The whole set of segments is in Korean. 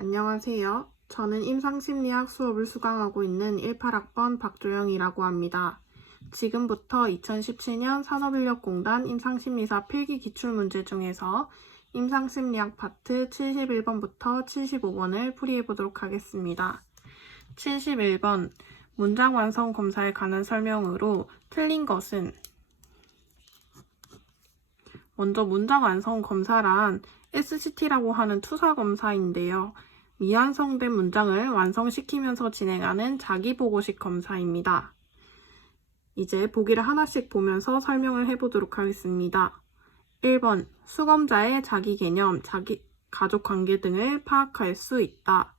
안녕하세요. 저는 임상심리학 수업을 수강하고 있는 18학번 박조영이라고 합니다. 지금부터 2017년 산업인력공단 임상심리사 필기 기출문제 중에서 임상심리학 파트 71번부터 75번을 풀이해보도록 하겠습니다. 71번 문장 완성 검사에 관한 설명으로 틀린 것은 먼저 문장 완성 검사란 SCT라고 하는 투사 검사인데요. 미완성된 문장을 완성시키면서 진행하는 자기보고식 검사입니다. 이제 보기를 하나씩 보면서 설명을 해보도록 하겠습니다. 1번, 수검자의 자기 개념, 가족관계 등을 파악할 수 있다.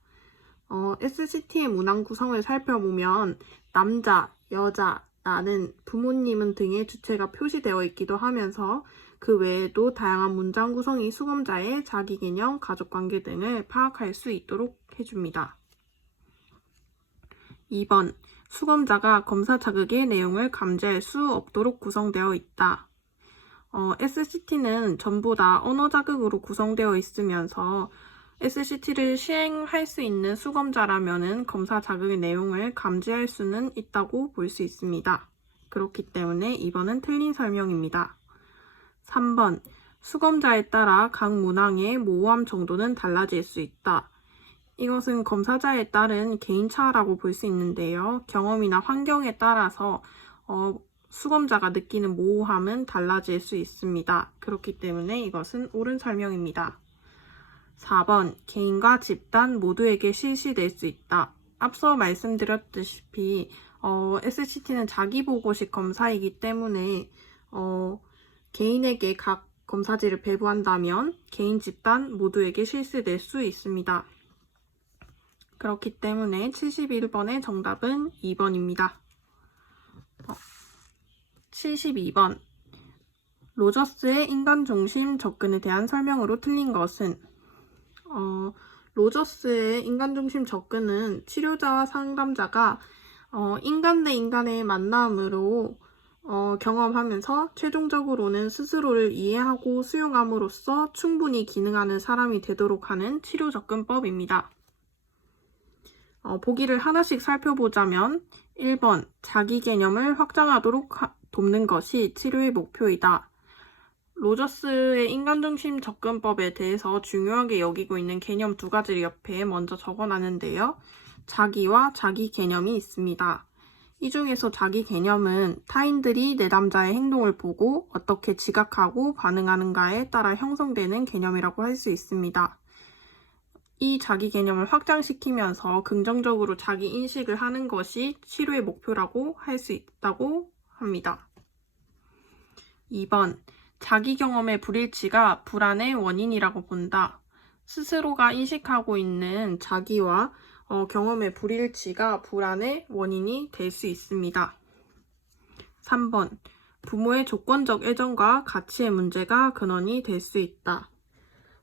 SCT의 문항 구성을 살펴보면 남자, 여자, 나는, 부모님은 등의 주체가 표시되어 있기도 하면서 그 외에도 다양한 문장 구성이 수검자의 자기 개념, 가족관계 등을 파악할 수 있도록 해줍니다. 2번, 수검자가 검사 자극의 내용을 감지할 수 없도록 구성되어 있다. SCT는 전부 다 언어 자극으로 구성되어 있으면서 SCT를 시행할 수 있는 수검자라면 검사 자극의 내용을 감지할 수는 있다고 볼 수 있습니다. 그렇기 때문에 2번은 틀린 설명입니다. 3번, 수검자에 따라 각 문항의 모호함 정도는 달라질 수 있다. 이것은 검사자에 따른 개인차라고 볼 수 있는데요. 경험이나 환경에 따라서 수검자가 느끼는 모호함은 달라질 수 있습니다. 그렇기 때문에 이것은 옳은 설명입니다. 4번, 개인과 집단 모두에게 실시될 수 있다. 앞서 말씀드렸다시피 SCT는 자기보고식 검사이기 때문에 개인에게 각 검사지를 배부한다면 개인, 집단 모두에게 실시될 수 있습니다. 그렇기 때문에 71번의 정답은 2번입니다. 72번, 로저스의 인간중심 접근에 대한 설명으로 틀린 것은 로저스의 인간중심 접근은 치료자와 상담자가 인간 대 인간의 만남으로 경험하면서 최종적으로는 스스로를 이해하고 수용함으로써 충분히 기능하는 사람이 되도록 하는 치료 접근법입니다. 보기를 하나씩 살펴보자면 1번, 자기 개념을 확장하도록 돕는 것이 치료의 목표이다. 로저스의 인간중심 접근법에 대해서 중요하게 여기고 있는 개념 2가지를 옆에 먼저 적어놨는데요. 자기와 자기 개념이 있습니다. 이 중에서 자기 개념은 타인들이 내담자의 행동을 보고 어떻게 지각하고 반응하는가에 따라 형성되는 개념이라고 할 수 있습니다. 이 자기 개념을 확장시키면서 긍정적으로 자기 인식을 하는 것이 치료의 목표라고 할 수 있다고 합니다. 2번, 자기 경험의 불일치가 불안의 원인이라고 본다. 스스로가 인식하고 있는 자기와 경험의 불일치가 불안의 원인이 될 수 있습니다. 3번, 부모의 조건적 애정과 가치의 문제가 근원이 될 수 있다.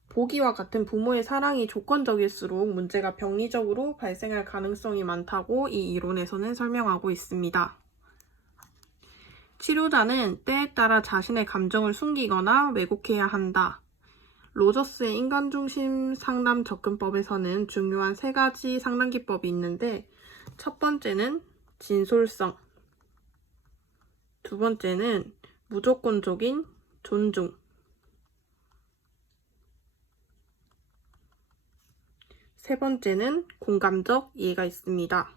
보기와 같은 부모의 사랑이 조건적일수록 문제가 병리적으로 발생할 가능성이 많다고 이 이론에서는 설명하고 있습니다. 치료자는 때에 따라 자신의 감정을 숨기거나 왜곡해야 한다. 로저스의 인간중심 상담 접근법에서는 중요한 3가지 상담 기법이 있는데 첫 번째는 진솔성, 두 번째는 무조건적인 존중, 세 번째는 공감적 이해가 있습니다.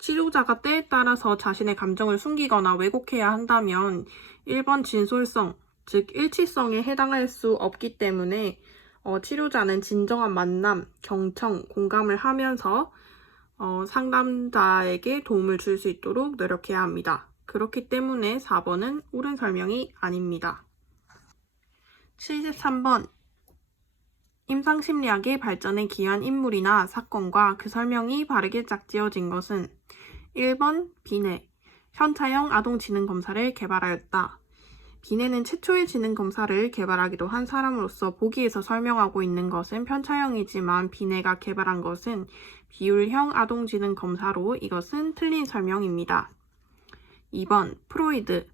치료자가 때에 따라서 자신의 감정을 숨기거나 왜곡해야 한다면 1번 진솔성, 즉 일치성에 해당할 수 없기 때문에 치료자는 진정한 만남, 경청, 공감을 하면서 상담자에게 도움을 줄 수 있도록 노력해야 합니다. 그렇기 때문에 4번은 옳은 설명이 아닙니다. 73번, 임상심리학의 발전에 기여한 인물이나 사건과 그 설명이 바르게 짝지어진 것은 1번 비네, 현차형 아동지능검사를 개발하였다. 비네는 최초의 지능검사를 개발하기도 한 사람으로서 보기에서 설명하고 있는 것은 편차형이지만 비네가 개발한 것은 비율형 아동지능검사로 이것은 틀린 설명입니다. 2번 프로이드,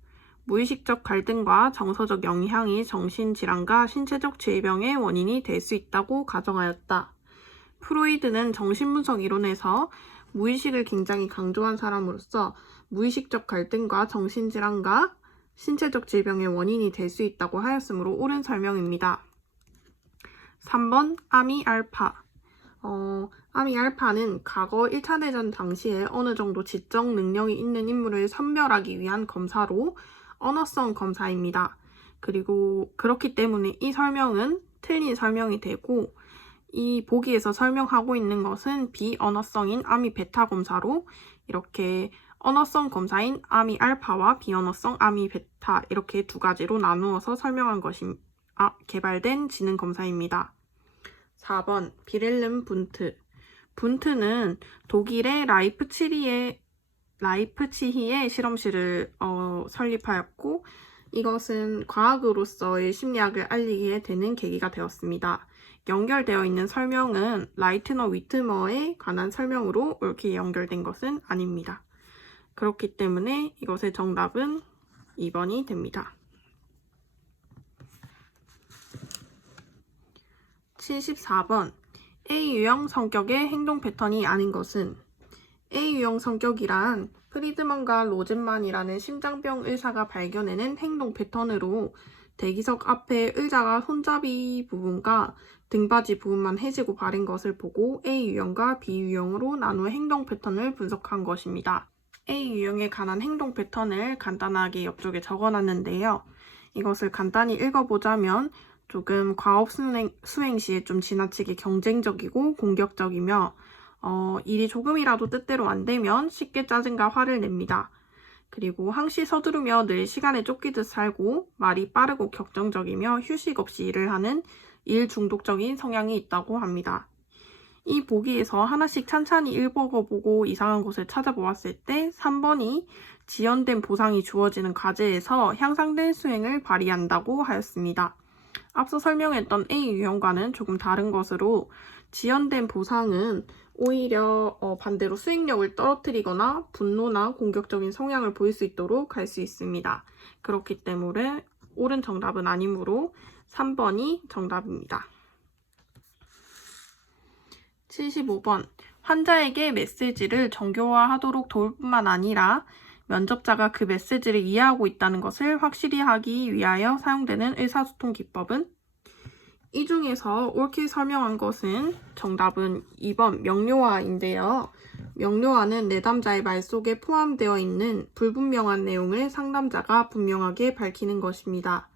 무의식적 갈등과 정서적 영향이 정신질환과 신체적 질병의 원인이 될 수 있다고 가정하였다. 프로이드는 정신분석 이론에서 무의식을 굉장히 강조한 사람으로서 무의식적 갈등과 정신질환과 신체적 질병의 원인이 될 수 있다고 하였으므로 옳은 설명입니다. 3번 아미알파. 아미알파는 과거 1차 대전 당시에 어느 정도 지적 능력이 있는 인물을 선별하기 위한 검사로 언어성 검사입니다. 그리고 그렇기 때문에 이 설명은 틀린 설명이 되고 이 보기에서 설명하고 있는 것은 비언어성인 아미베타 검사로 이렇게 언어성 검사인 아미알파와 비언어성 아미베타 이렇게 두 가지로 나누어서 설명한 것이 개발된 지능 검사입니다. 4번 비렐름 분트. 분트는 독일의 라이프치히의 실험실을 설립하였고 이것은 과학으로서의 심리학을 알리게 되는 계기가 되었습니다. 연결되어 있는 설명은 라이트너 위트머에 관한 설명으로 옳게 연결된 것은 아닙니다. 그렇기 때문에 이것의 정답은 2번이 됩니다. 74번 A유형 성격의 행동 패턴이 아닌 것은 A유형 성격이란 프리드먼과 로젠만이라는 심장병 의사가 발견해낸 행동 패턴으로 대기석 앞에 의자가 손잡이 부분과 등받이 부분만 해지고 바른 것을 보고 A유형과 B유형으로 나누어 행동 패턴을 분석한 것입니다. A유형에 관한 행동 패턴을 간단하게 옆쪽에 적어놨는데요. 이것을 간단히 읽어보자면 조금 과업 수행 시에 좀 지나치게 경쟁적이고 공격적이며 일이 조금이라도 뜻대로 안 되면 쉽게 짜증과 화를 냅니다. 그리고 항시 서두르며 늘 시간에 쫓기듯 살고 말이 빠르고 격정적이며 휴식 없이 일을 하는 일 중독적인 성향이 있다고 합니다. 이 보기에서 하나씩 찬찬히 읽어보고 이상한 것을 찾아보았을 때 3번이 지연된 보상이 주어지는 과제에서 향상된 수행을 발휘한다고 하였습니다. 앞서 설명했던 A 유형과는 조금 다른 것으로 지연된 보상은 오히려 반대로 수행력을 떨어뜨리거나 분노나 공격적인 성향을 보일 수 있도록 할 수 있습니다. 그렇기 때문에 옳은 정답은 아니므로 3번이 정답입니다. 75번 환자에게 메시지를 정교화하도록 도울 뿐만 아니라 면접자가 그 메시지를 이해하고 있다는 것을 확실히 하기 위하여 사용되는 의사소통 기법은? 이 중에서 옳게 설명한 것은 정답은 2번 명료화인데요. 명료화는 내담자의 말 속에 포함되어 있는 불분명한 내용을 상담자가 분명하게 밝히는 것입니다.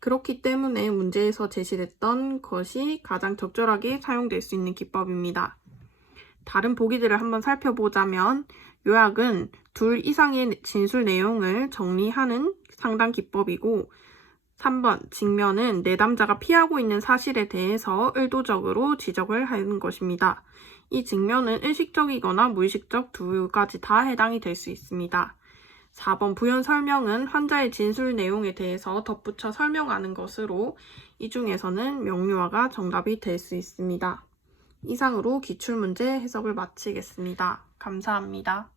그렇기 때문에 문제에서 제시됐던 것이 가장 적절하게 사용될 수 있는 기법입니다. 다른 보기들을 한번 살펴보자면 요약은 2 이상의 진술 내용을 정리하는 상담 기법이고 3번 직면은 내담자가 피하고 있는 사실에 대해서 의도적으로 지적을 하는 것입니다. 이 직면은 의식적이거나 무의식적 두 가지 다 해당이 될 수 있습니다. 4번 부연 설명은 환자의 진술 내용에 대해서 덧붙여 설명하는 것으로 이 중에서는 명료화가 정답이 될 수 있습니다. 이상으로 기출문제 해석을 마치겠습니다. 감사합니다.